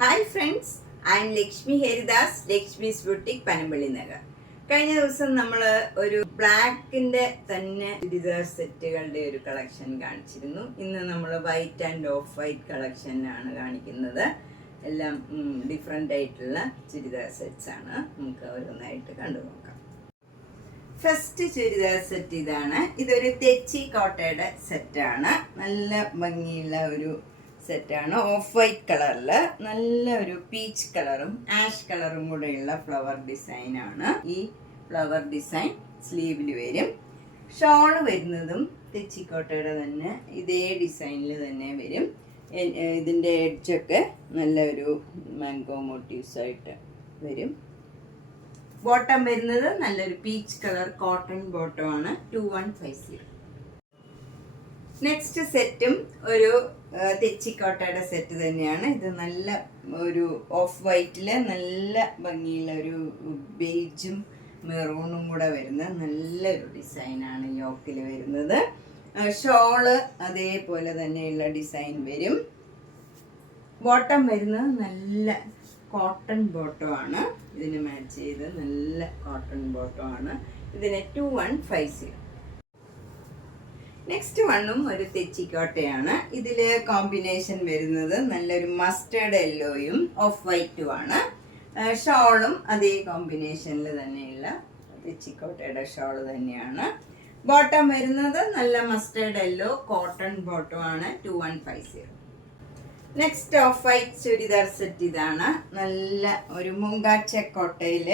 Hi friends, I M Lakshmi Haridas, Lakshmi's boutique, Panampilly Nagar. കഴിഞ്ഞ ദിവസം നമ്മൾ ഒരു ബ്ലാക്കിൻ്റെ തന്നെ ചുരിദാർ സെറ്റുകളുടെ ഒരു കളക്ഷൻ കാണിച്ചിരുന്നു. ഇന്ന് നമ്മൾ വൈറ്റ് ആൻഡ് ഓഫ് വൈറ്റ് കളക്ഷനാണ് കാണിക്കുന്നത്. എല്ലാം ഡിഫറെൻ്റ് ആയിട്ടുള്ള ചുരിദാർ സെറ്റ്സ് ആണ്. നമുക്ക് ഓരോന്നായിട്ട് കണ്ടു നോക്കാം. ഫസ്റ്റ് ചുരിദാർ സെറ്റ് ഇതാണ്. ഇതൊരു തെച്ചി കോട്ടയുടെ സെറ്റാണ്. നല്ല ഭംഗിയുള്ള ഒരു സെറ്റാണ്. ഓഫ് വൈറ്റ് കളറിൽ നല്ല ഒരു പീച്ച് കളറും ആഷ് കളറും കൂടെയുള്ള ഫ്ലവർ ഡിസൈനാണ്. ഈ ഫ്ലവർ ഡിസൈൻ സ്ലീവിൽ വരും. ഷോള് വരുന്നതും തെച്ചിക്കോട്ടയുടെ തന്നെ ഇതേ ഡിസൈനിൽ തന്നെ വരും. ഇതിൻ്റെ എഡ്ജൊക്കെ നല്ലൊരു മാംഗോ മോട്ടീവ്സായിട്ട് വരും. ബോട്ടം വരുന്നത് നല്ലൊരു പീച്ച് കളർ കോട്ടൺ ബോട്ടമാണ്. 2150. നെക്സ്റ്റ് സെറ്റും ഒരു തെച്ചിക്കോട്ടയുടെ സെറ്റ് തന്നെയാണ്. ഇത് നല്ല ഒരു ഓഫ് വൈറ്റിൽ നല്ല ഭംഗിയുള്ള ഒരു ബേജും മെറൂണും കൂടെ വരുന്ന നല്ലൊരു ഡിസൈനാണ് യോക്കിൽ വരുന്നത്. ഷോള് അതേപോലെ തന്നെയുള്ള ഡിസൈൻ വരും. ബോട്ടം വരുന്നത് നല്ല കോട്ടൺ ബോട്ടമാണ്. ഇതിന് മാച്ച് ചെയ്ത് നല്ല കോട്ടൺ ബോട്ടമാണ്. ഇതിന് 2150. നെക്സ്റ്റ് വണ്ണും ഒരു തെച്ചിക്കോട്ടയാണ്. ഇതിൽ കോമ്പിനേഷൻ വരുന്നത് നല്ലൊരു മസ്റ്റേർഡ് യെല്ലോയും ഓഫ് വൈറ്റും ആണ്. ഷോളും അതേ കോമ്പിനേഷനിൽ തന്നെയുള്ള തെച്ചിക്കോട്ടയുടെ ഷോള് തന്നെയാണ്. ബോട്ടം വരുന്നത് നല്ല മസ്റ്റേർഡ് യെല്ലോ കോട്ടൺ ബോട്ടമാണ്. 2150. Next off white churidar set ഇതാണ്. നല്ല ഒരു മൂങ്കാച്ചക്കോട്ടയിൽ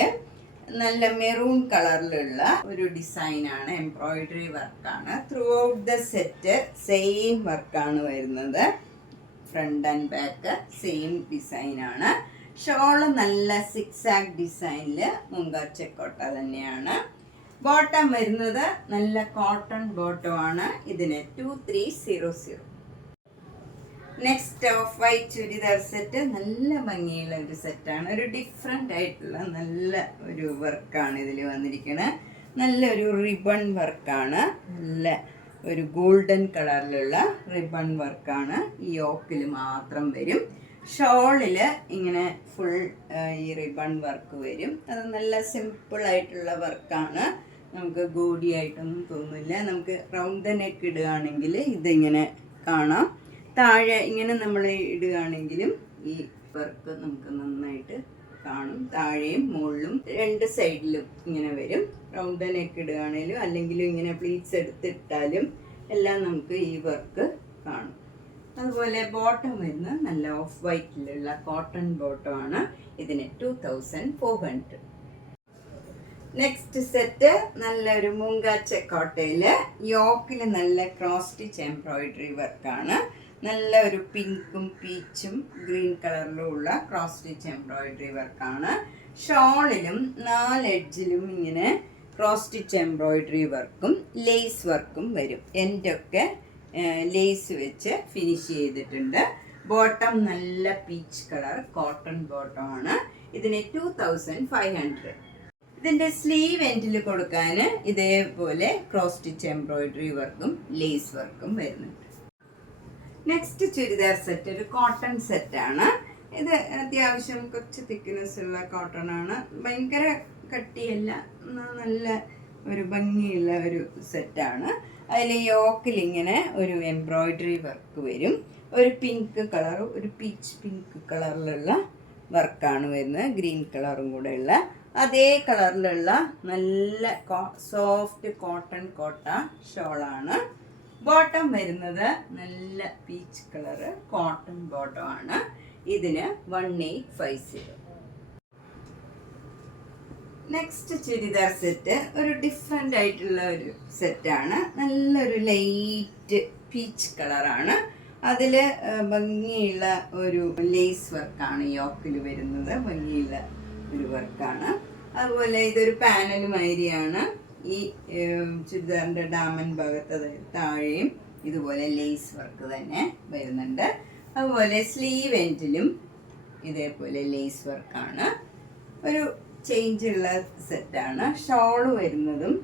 നല്ല മെറൂൺ കളറിലുള്ള ഒരു ഡിസൈനാണ്. എംബ്രോയിഡറി വർക്കാണ്. Through out the set same വർക്കാണ് വരുന്നത്. ഫ്രണ്ട് ആൻഡ് ബാക്ക് സെയിം ഡിസൈനാണ്. ഷോള് നല്ല സിക്സാക് ഡിസൈനിൽ മുങ്കാച്ചക്കോട്ട തന്നെയാണ്. ബോട്ടം വരുന്നത് നല്ല കോട്ടൺ ബോട്ടമാണ്. ഇതിന് 2300. Next off white churidar set നല്ല ഭംഗിയുള്ള ഒരു സെറ്റാണ്. ഒരു ഡിഫറെൻ്റ് ആയിട്ടുള്ള നല്ല ഒരു വർക്കാണ് ഇതിൽ വന്നിരിക്കുന്നത്. നല്ലൊരു റിബൺ വർക്കാണ്. നല്ല ഒരു ഗോൾഡൻ കളറിലുള്ള റിബൺ വർക്കാണ്. ഈ യോക്കിൽ മാത്രം വരും. ഷോളിൽ ഇങ്ങനെ ഫുൾ ഈ റിബൺ വർക്ക് വരും. അത് നല്ല സിമ്പിളായിട്ടുള്ള വർക്കാണ്. നമുക്ക് ഗോഡിയായിട്ടൊന്നും തോന്നില്ല. നമുക്ക് റൗണ്ട് നെക്ക് ഇടുകയാണെങ്കിൽ ഇതിങ്ങനെ കാണാം. താഴെ ഇങ്ങനെ നമ്മൾ ഇടുകയാണെങ്കിലും ഈ വർക്ക് നമുക്ക് നന്നായിട്ട് കാണും. താഴെയും മുകളിലും രണ്ട് സൈഡിലും ഇങ്ങനെ വരും. റൗണ്ട് നെക്ക് ഇടുകയാണെങ്കിലും അല്ലെങ്കിലും ഇങ്ങനെ പ്ലീറ്റ്സ് എടുത്തിട്ടാലും എല്ലാം നമുക്ക് ഈ വർക്ക് കാണും. അതുപോലെ ബോട്ടം വരുന്നത് നല്ല ഓഫ് വൈറ്റിലുള്ള കോട്ടൺ ബോട്ടമാണ്. ഇതിന് 2400. നെക്സ്റ്റ് സെറ്റ് നല്ലൊരു മൂങ്കാച്ചക്കോട്ടയിൽ യോക്കിൽ നല്ല ക്രോസ് സ്റ്റിച്ച് എംബ്രോയിഡറി വർക്കാണ്. നല്ല ഒരു പിങ്കും പീച്ചും ഗ്രീൻ കളറിലും ഉള്ള ക്രോസ് സ്റ്റിച്ച് എംബ്രോയിഡറി വർക്കാണ്. ഷോളിലും 4 എഡ്ജിലും ഇങ്ങനെ ക്രോസ് സ്റ്റിച്ച് എംബ്രോയിഡറി വർക്കും ലേസ് വർക്കും വരും. എൻഡൊക്കെ ലേസ് വെച്ച് ഫിനിഷ് ചെയ്തിട്ടുണ്ട്. ബോട്ടം നല്ല പീച്ച് കളർ കോട്ടൺ ബോട്ടമാണ്. ഇതിന് 2500. ഇതിൻ്റെ സ്ലീവ് എൻഡിൽ കൊടുക്കാൻ ഇതേപോലെ ക്രോസ് സ്റ്റിച്ച് എംബ്രോയിഡറി വർക്കും ലേസ് വർക്കും വരുന്നുണ്ട്. നെക്സ്റ്റ് ചുരിദാർ സെറ്റ് ഒരു കോട്ടൺ സെറ്റാണ്. ഇത് അത്യാവശ്യം കുറച്ച് തിക്നെസ് ഉള്ള കോട്ടൺ ആണ്. ഭയങ്കര കട്ടിയല്ല, നല്ല ഒരു ഭംഗിയുള്ള ഒരു സെറ്റാണ്. അതിൽ യോക്കിൽ ഇങ്ങനെ ഒരു എംബ്രോയിഡറി വർക്ക് വരും. ഒരു പിങ്ക് കളറും ഒരു പീച്ച് പിങ്ക് കളറിലുള്ള വർക്കാണ് വരുന്നത്. ഗ്രീൻ കളറും കൂടെയുള്ള അതേ കളറിലുള്ള നല്ല സോഫ്റ്റ് കോട്ടൺ കോട്ട ഷോളാണ്. ബോട്ടം വരുന്നത് നല്ല പീച്ച് കളറ് കോട്ടൺ ബോട്ടമാണ്. ഇതിന് 1850. നെക്സ്റ്റ് ചുരിദാർ സെറ്റ് ഒരു ഡിഫറെൻ്റ് ആയിട്ടുള്ള ഒരു സെറ്റാണ്. നല്ലൊരു ലൈറ്റ് പീച്ച് കളറാണ്. അതിൽ ഭംഗിയുള്ള ഒരു ലേസ് വർക്കാണ് യോക്കിൽ വരുന്നത്. ഭംഗിയുള്ള ഒരു വർക്കാണ്. അതുപോലെ ഇതൊരു പാനൽ മാതിരിയാണ്. ഈ ചുരിദാറിൻ്റെ ഡാമൻ ഭാഗത്ത് താഴെയും ഇതുപോലെ ലേസ് വർക്ക് തന്നെ വരുന്നുണ്ട്. അതുപോലെ സ്ലീവ് എൻഡിലും ഇതേപോലെ ലേസ് വർക്കാണ്. ഒരു ചേഞ്ചുള്ള സെറ്റാണ്. ഷോള് വരുന്നതും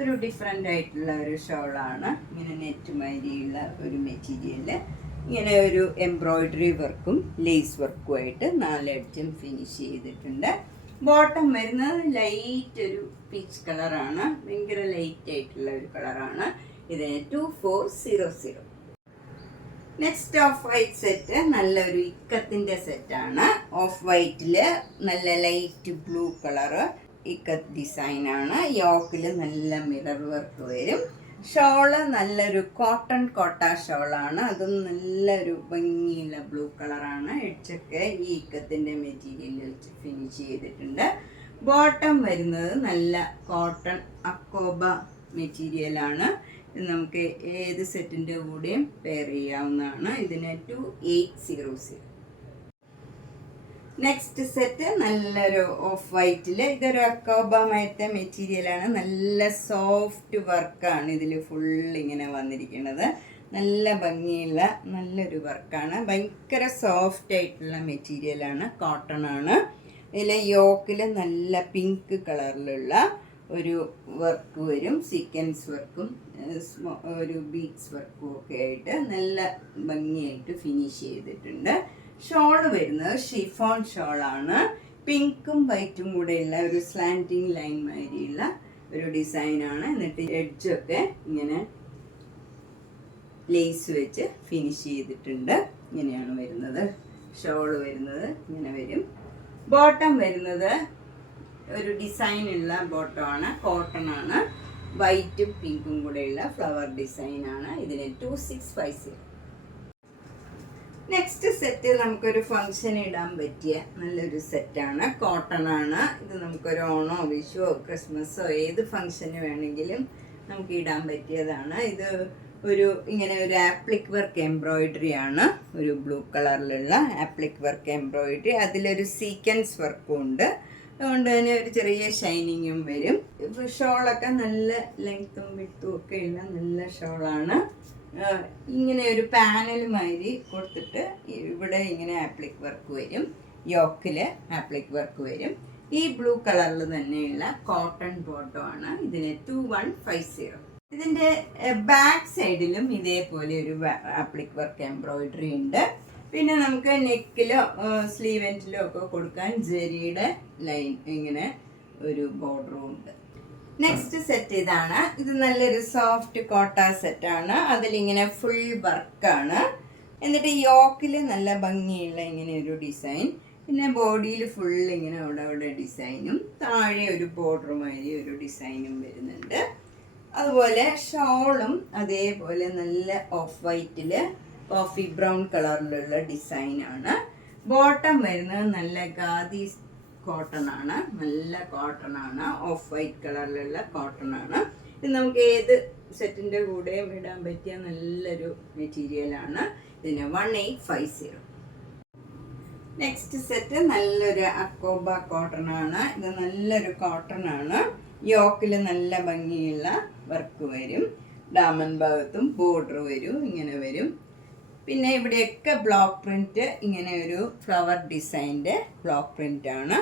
ഒരു ഡിഫറെൻ്റ് ആയിട്ടുള്ള ഒരു ഷോളാണ്. ഇങ്ങനെ നെറ്റ് മാതിരിയുള്ള ഒരു മെറ്റീരിയൽ ഇങ്ങനെ ഒരു എംബ്രോയിഡറി വർക്കും ലേസ് വർക്കുമായിട്ട് 4 എഡ്ജും ഫിനിഷ് ചെയ്തിട്ടുണ്ട്. ബോട്ടം വരുന്നത് ലൈറ്റ് ഒരു പീച്ച് കളറാണ്, ഭയങ്കര ലൈറ്റ് ആയിട്ടുള്ള ഒരു കളറാണ്. ഇത് 2400. നെക്സ്റ്റ് ഓഫ് വൈറ്റ് സെറ്റ് നല്ലൊരു ഇക്കത്തിൻ്റെ സെറ്റാണ്. ഓഫ് വൈറ്റില് നല്ല ലൈറ്റ് ബ്ലൂ കളറ് ഇക്കത്ത് ഡിസൈനാണ്. യോക്കിൽ നല്ല മിറർ വർക്ക് വരും. ഷോള് നല്ലൊരു കോട്ടൺ കോട്ട ഷോളാണ്, അതും നല്ലൊരു ഭംഗിയുള്ള ബ്ലൂ കളറാണ്. എഡ്ജൊക്കെ ഈ ഇക്കത്തിൻ്റെ മെറ്റീരിയലിൽ ഫിനിഷ് ചെയ്തിട്ടുണ്ട്. ബോട്ടം വരുന്നത് നല്ല കോട്ടൺ അക്കോബ മെറ്റീരിയലാണ്. ഇത് നമുക്ക് ഏത് സെറ്റിൻ്റെ കൂടെയും പെയർ ചെയ്യാവുന്നതാണ്. ഇതിന് 2800. നെക്സ്റ്റ് സെറ്റ് നല്ലൊരു ഓഫ് വൈറ്റിൽ, ഇതൊരു അക്കോബമായിട്ട് മെറ്റീരിയലാണ്. നല്ല സോഫ്റ്റ് വർക്കാണ് ഇതിൽ ഫുൾ ഇങ്ങനെ വന്നിരിക്കുന്നത്. നല്ല ഭംഗിയുള്ള നല്ലൊരു വർക്കാണ്, ഭയങ്കര സോഫ്റ്റ് ആയിട്ടുള്ള മെറ്റീരിയലാണ്, കോട്ടൺ ആണ്. ഇതിൽ യോക്കിൽ നല്ല പിങ്ക് കളറിലുള്ള ഒരു വർക്ക് വരും, സീക്വൻസ് വർക്കും ഒരു ബീഡ്സ് വർക്കും ഒക്കെ ആയിട്ട് നല്ല ഭംഗിയായിട്ട് ഫിനിഷ് ചെയ്തിട്ടുണ്ട്. ഷോള് വരുന്നത് ഷിഫോൺ ഷോളാണ്. പിങ്കും വൈറ്റും കൂടെയുള്ള ഒരു സ്ലാൻഡിങ് ലൈൻ മാതിരിയുള്ള ഒരു ഡിസൈനാണ്. എന്നിട്ട് എഡ്ജൊക്കെ ഇങ്ങനെ ലേസ് വെച്ച് ഫിനിഷ് ചെയ്തിട്ടുണ്ട്. ഇങ്ങനെയാണ് വരുന്നത്. ഷോള് വരുന്നത് ഇങ്ങനെ വരും. ബോട്ടം വരുന്നത് ഒരു ഡിസൈനുള്ള ബോട്ടമാണ്, കോട്ടൺ ആണ്. വൈറ്റും പിങ്കും കൂടെയുള്ള ഫ്ലവർ ഡിസൈനാണ്. ഇതിന് 2650. നെക്സ്റ്റ് സെറ്റ് നമുക്കൊരു ഫംഗ്ഷൻ ഇടാൻ പറ്റിയ നല്ലൊരു സെറ്റാണ്, കോട്ടൺ ആണ്. ഇത് നമുക്കൊരു ഓണോ വിഷുവോ ക്രിസ്മസോ ഏത് ഫംഗ്ഷന് വേണമെങ്കിലും നമുക്ക് ഇടാൻ പറ്റിയതാണ്. ഇത് ഒരു ഇങ്ങനെ ഒരു ആപ്ലിക് വർക്ക് എംബ്രോയിഡറി ആണ്, ഒരു ബ്ലൂ കളറിലുള്ള ആപ്ലിക് വർക്ക് എംബ്രോയിഡറി. അതിലൊരു സീക്വൻസ് വർക്കും ഉണ്ട്, അതുകൊണ്ട് തന്നെ ഒരു ചെറിയ ഷൈനിങ്ങും വരും. ഷോളൊക്കെ നല്ല ലെങ്ത്തും വിട്ടും ഒക്കെ ഉള്ള നല്ല ഷോളാണ്. ഇങ്ങനെ ഒരു പാനൽ മാതിരി കൊടുത്തിട്ട് ഇവിടെ ഇങ്ങനെ ആപ്ലിക് വർക്ക് വരും, യോക്കിൽ ആപ്ലിക് വർക്ക് വരും. ഈ ബ്ലൂ കളറിൽ തന്നെയുള്ള കോട്ടൺ ബോട്ടം ആണ്. ഇതിന് 2150. ഇതിൻ്റെ ബാക്ക് സൈഡിലും ഇതേപോലെ ഒരു ആപ്ലിക് വർക്ക് എംബ്രോയിഡറി ഉണ്ട്. പിന്നെ നമുക്ക് നെക്കിലോ സ്ലീവ് എൻഡിലോ ഒക്കെ കൊടുക്കാൻ ജെറിയുടെ ലൈൻ ഇങ്ങനെ ഒരു ബോർഡറും ഉണ്ട്. നെക്സ്റ്റ് സെറ്റ് ഇതാണ്. ഇത് നല്ലൊരു സോഫ്റ്റ് കോട്ട സെറ്റാണ്. അതിലിങ്ങനെ ഫുൾ വർക്കാണ്. എന്നിട്ട് യോക്കിൽ നല്ല ഭംഗിയുള്ള ഇങ്ങനെ ഒരു ഡിസൈൻ, പിന്നെ ബോഡിയിൽ ഫുൾ ഇങ്ങനെ അവിടെ ഡിസൈനും താഴെ ഒരു ബോർഡറുമായി ഒരു ഡിസൈനും വരുന്നുണ്ട്. അതുപോലെ ഷോളും അതേപോലെ നല്ല ഓഫ് വൈറ്റിൽ കോഫി ബ്രൗൺ കളറിലുള്ള ഡിസൈനാണ്. ബോട്ടം വരുന്നത് നല്ല ഖാദി കോട്ടൺ ആണ്, നല്ല കോട്ടൺ ആണ്, ഓഫ് വൈറ്റ് കളറിലുള്ള കോട്ടൺ ആണ്. ഇത് നമുക്ക് ഏത് സെറ്റിൻ്റെ കൂടെയും ഇടാൻ പറ്റിയ നല്ലൊരു മെറ്റീരിയലാണ്. ഇതിന് 1850. നെക്സ്റ്റ് സെറ്റ് നല്ലൊരു അക്കോബ കോട്ടൺ ആണ്. ഇത് നല്ലൊരു കോട്ടൺ ആണ്. യോക്കിൽ നല്ല ഭംഗിയുള്ള വർക്ക് വരും, ഡാമൻ ഭാഗത്തും ബോർഡർ വരും, ഇങ്ങനെ വരും. പിന്നെ ഇവിടെയൊക്കെ ബ്ലോക്ക് പ്രിന്റ്, ഇങ്ങനെ ഒരു ഫ്ലവർ ഡിസൈൻ്റെ ബ്ലോക്ക് പ്രിന്റ് ആണ്.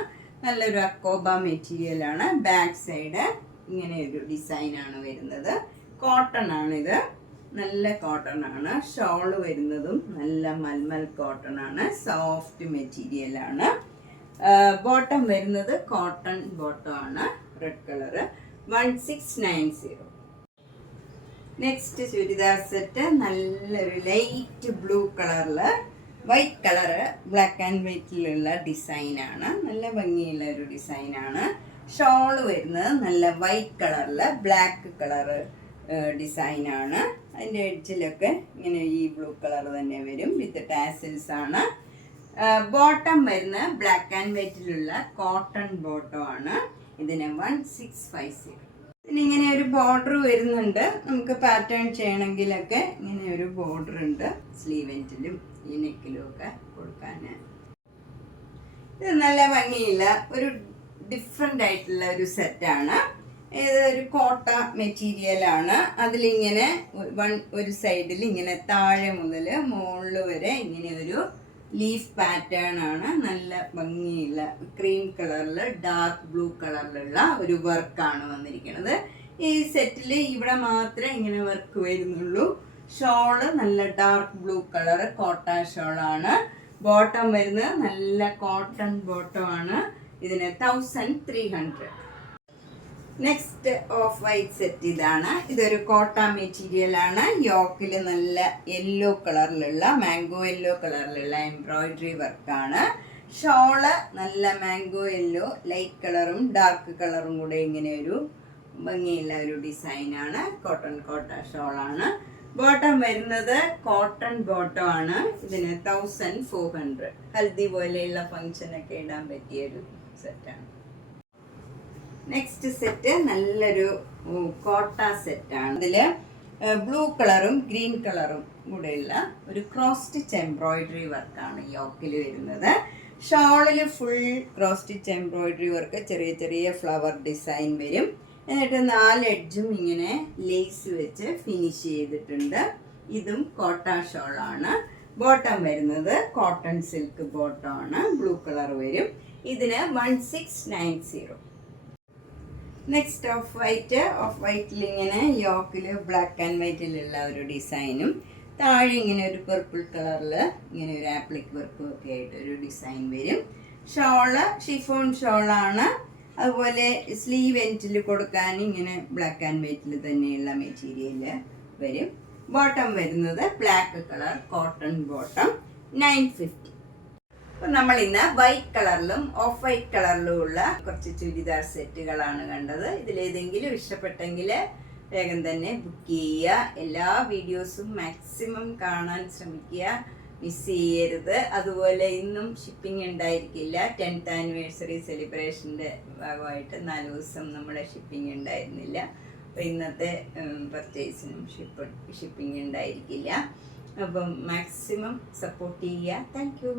നല്ലൊരു അക്കോബ മെറ്റീരിയലാണ്. ബാക്ക് സൈഡ് ഇങ്ങനെ ഒരു ഡിസൈനാണ് വരുന്നത്. കോട്ടൺ ആണിത്, നല്ല കോട്ടൺ ആണ്. ഷോള് വരുന്നതും നല്ല മൽമൽ കോട്ടൺ ആണ്, സോഫ്റ്റ് മെറ്റീരിയലാണ്. ബോട്ടം വരുന്നത് കോട്ടൺ ബോട്ടം ആണ്, red colour. 1690. Next churidar set നല്ലൊരു ലൈറ്റ് ബ്ലൂ കളറിൽ വൈറ്റ് കളറ് ബ്ലാക്ക് ആൻഡ് വൈറ്റിലുള്ള ഡിസൈനാണ്. നല്ല ഭംഗിയുള്ള ഒരു ഡിസൈനാണ്. ഷോള് വരുന്നത് നല്ല വൈറ്റ് കളറിൽ ബ്ലാക്ക് കളറ് ഡിസൈനാണ്. അതിൻ്റെ എഡ്ജിലൊക്കെ ഇങ്ങനെ ഈ ബ്ലൂ കളർ തന്നെ വരും, വിത്ത് ടാസിൽസ് ആണ്. ബോട്ടം വരുന്ന ബ്ലാക്ക് ആൻഡ് വൈറ്റിലുള്ള കോട്ടൺ ബോട്ടം ആണ്. ഇതിന് 1650. പിന്നെ ഇങ്ങനെ ഒരു ബോർഡർ വരുന്നുണ്ട്. നമുക്ക് പാറ്റേൺ ചെയ്യണമെങ്കിലൊക്കെ ഇങ്ങനെ ഒരു ബോർഡർ ഉണ്ട്, സ്ലീവ് എൻഡിലും ഈ നെക്കിലും ഒക്കെ കൊടുക്കാൻ. ഇത് നല്ല ഭംഗിയില്ല ഒരു ഡിഫറെൻ്റ് ആയിട്ടുള്ള ഒരു സെറ്റാണ്. ഇതൊരു കോട്ട മെറ്റീരിയലാണ്. അതിലിങ്ങനെ ഒരു സൈഡിൽ ഇങ്ങനെ താഴെ മുതൽ മുകളിൽ വരെ ഇങ്ങനെ ഒരു ലീഫ് പാറ്റേൺ ആണ്. നല്ല ഭംഗിയുള്ള ക്രീം കളറിൽ ഡാർക്ക് ബ്ലൂ കളറിലുള്ള ഒരു വർക്കാണ് വന്നിരിക്കുന്നത്. ഈ സെറ്റിൽ ഇവിടെ മാത്രമേ ഇങ്ങനെ വർക്ക് വരുന്നുള്ളൂ. ഷോള് നല്ല ഡാർക്ക് ബ്ലൂ കളർ കോട്ടൺ ഷോളാണ്. ബോട്ടം വരുന്നത് നല്ല കോട്ടൺ ബോട്ടം ആണ്. ഇതിന് 1300. നെക്സ്റ്റ് ഓഫ് വൈറ്റ് സെറ്റ് ഇതാണ്. ഇതൊരു കോട്ട മെറ്റീരിയൽ ആണ്. യോക്കിൽ നല്ല യെല്ലോ കളറിലുള്ള മാംഗോ യെല്ലോ കളറിലുള്ള എംബ്രോയിഡറി വർക്കാണ്. ഷോള് നല്ല മാംഗോ യെല്ലോ ലൈറ്റ് കളറും ഡാർക്ക് കളറും കൂടെ ഇങ്ങനെ ഒരു ഭംഗിയുള്ള ഒരു ഡിസൈനാണ്. കോട്ടൺ ഷോളാണ്. ബോട്ടം വരുന്നത് കോട്ടൺ ബോട്ടം ആണ്. ഇതിന് 1400. ഹൽദി പോലെയുള്ള ഫംഗ്ഷനൊക്കെ ഇടാൻ പറ്റിയൊരു സെറ്റാണ്. നെക്സ്റ്റ് സെറ്റ് നല്ലൊരു കോട്ട സെറ്റാണ്. ഇതില് ബ്ലൂ കളറും ഗ്രീൻ കളറും കൂടെയുള്ള ഒരു ക്രോസ് സ്റ്റിച്ച് എംബ്രോയിഡറി വർക്കാണ് യോക്കിൽ വരുന്നത്. ഷോളിൽ full cross stitch embroidery work, ചെറിയ ചെറിയ ഫ്ലവർ ഡിസൈൻ വരും. എന്നിട്ട് 4 എഡ്ജും ഇങ്ങനെ ലേസ് വെച്ച് ഫിനിഷ് ചെയ്തിട്ടുണ്ട്. ഇതും കോട്ട ഷോളാണ്. ബോട്ടം വരുന്നത് കോട്ടൺ സിൽക്ക് ബോട്ടം ആണ്. ബ്ലൂ കളർ വരും. ഇതിന് 1690. നെക്സ്റ്റ് ഓഫ് വൈറ്റിൽ ഇങ്ങനെ യോക്കിൽ ബ്ലാക്ക് ആൻഡ് വൈറ്റിലുള്ള ഒരു ഡിസൈനും താഴെ ഇങ്ങനെ ഒരു പർപ്പിൾ കളറിൽ ഇങ്ങനെ ഒരു ആപ്ലിക് വർക്കും ഒക്കെ ആയിട്ട് ഒരു ഡിസൈൻ വരും. ഷോള് ഷിഫോൺ ഷോളാണ്. അതുപോലെ സ്ലീവ് എൻഡിൽ കൊടുക്കാൻ ഇങ്ങനെ ബ്ലാക്ക് ആൻഡ് വൈറ്റിൽ തന്നെയുള്ള മെറ്റീരിയൽ വരും. ബോട്ടം വരുന്നത് ബ്ലാക്ക് കളർ കോട്ടൺ ബോട്ടം 950. അപ്പം നമ്മൾ ഇന്ന് വൈറ്റ് കളറിലും ഓഫ് വൈറ്റ് കളറിലും ഉള്ള കുറച്ച് ചുരിദാർ സെറ്റുകളാണ് കണ്ടത്. ഇതിലേതെങ്കിലും ഇഷ്ടപ്പെട്ടെങ്കിൽ വേഗം തന്നെ ബുക്ക് ചെയ്യുക. എല്ലാ വീഡിയോസും മാക്സിമം കാണാൻ ശ്രമിക്കുക, മിസ് ചെയ്യരുത്. അതുപോലെ ഇന്നും ഷിപ്പിംഗ് ഉണ്ടായിരിക്കില്ല. 10th ആനിവേഴ്സറി സെലിബ്രേഷൻ്റെ ഭാഗമായിട്ട് 4 ദിവസം നമ്മുടെ ഷിപ്പിംഗ് ഉണ്ടായിരുന്നില്ല. അപ്പോൾ ഇന്നത്തെ പർച്ചേസിനും ഷിപ്പിംഗ് ഉണ്ടായിരിക്കില്ല. അപ്പം മാക്സിമം സപ്പോർട്ട് ചെയ്യുക. Thank you.